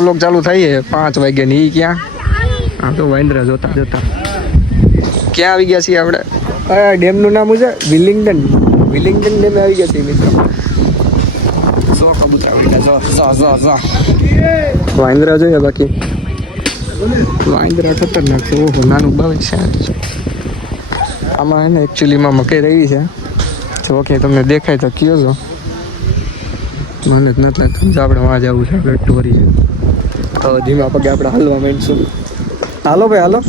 લોક ચાલુ થાય 5 વાગ્યા ની ક્યાં આ તો વાંદરા જોતા જોતા ક્યાં આવી ગયા છીએ આપણે ડેમ નું નામ છે વિલિંગડન ડેમ આવી ગયા છીએ મિત્રો સો કબૂતરા બેટા વાંદરા જોઈએ બાકી વાંદરા ખતરનાક છે ઓહો નાનું બાવ છે આમાં હે ને એકચ્યુઅલીમાં મકાઈ રહી છે તો ઓકે તમને દેખાય તો કયો છો મને જ નથી લાગતું આપણે વાં જવું છે આપણે ટોરી છે હવે ધીમા પગે આપણે હાલવા માંડીશું હાલો ભાઈ હાલો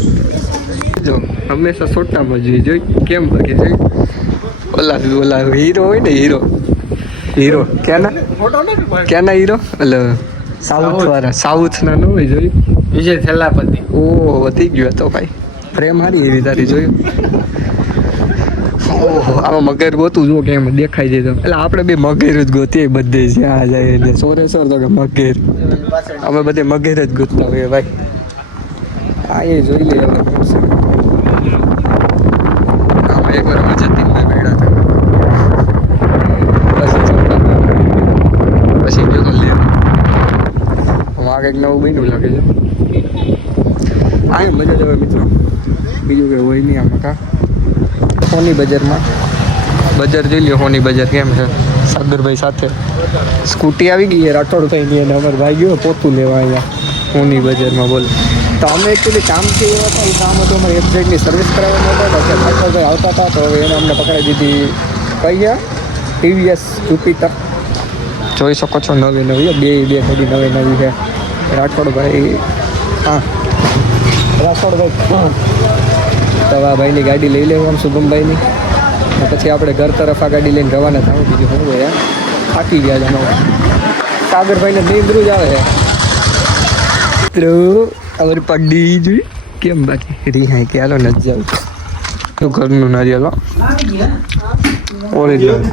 જો હંમેશા સોટામાં જોઈ કેમ બાકી જોઈ ઓલા હીરો હોય ને હીરો ક્યાંના હીરો એટલે સાઉથ ના ન હોય જોયું વિજય થેલાપતિ ઓહો વધી ગયો તો ભાઈ પ્રેમ હારી એવી તારી જોયું ઓહો આમાં મગર ગોતું જો કે એમ દેખાય છે તો એટલે આપણે બે મગર જ ગોતીએ બધે જ્યાં જાય એટલે સોરે સોર તો કે મગર અમે બધે મગર જ ગોતતા હોઈએ ભાઈ આ એ જોઈ લે હવે આમાં એક વાર અમે જતીનભાઈ બેડા હતા પછી ગયો તો લેવા આ કંઈક નવું બન્યું લાગે છે આ મજા જ આવે મિત્રો બીજું કંઈ હોય નહીં આમાં કા હોની બજારમાં બજાર જોઈ લ્યો હોની બજાર કેમ છે સાગરભાઈ સાથે સ્કૂટી આવી ગઈ રાઠોડ થઈ ગઈ અને અમારે ભાઈ ગયો પોતું લેવા અહીંયા હોની બજારમાં બોલ તો અમે એકચ્યુઅલી કામથી એવા હતા એ કામ હતું અમારે એફઝેડની સર્વિસ કરાવવાનું હતા એટલે રાઠોડભાઈ આવતા હતા તો હવે એને અમને પકડાઈ દીધી કઈ ગયા ટીવીએસ જુપિટર જોઈ શકો છો નવી બે થોડી નવી છે રાઠોડભાઈ હા રાઠોડભાઈ તો આ ભાઈની ગાડી લઈ લેવું આમ શુભમભાઈની પછી આપણે ઘર તરફ આ ગાડી લઈને રવાના થવું બીજું શું હોય થાકી ગયા જાણો સાગરભાઈને નીંદરું જ આવે છે મિત્રો અમારી પગડી જોઈ કેમ બાકી રીહાઈ કે હાલો નથી જાવ તો ઘરનું નારિયેલ ઓરિજિનલ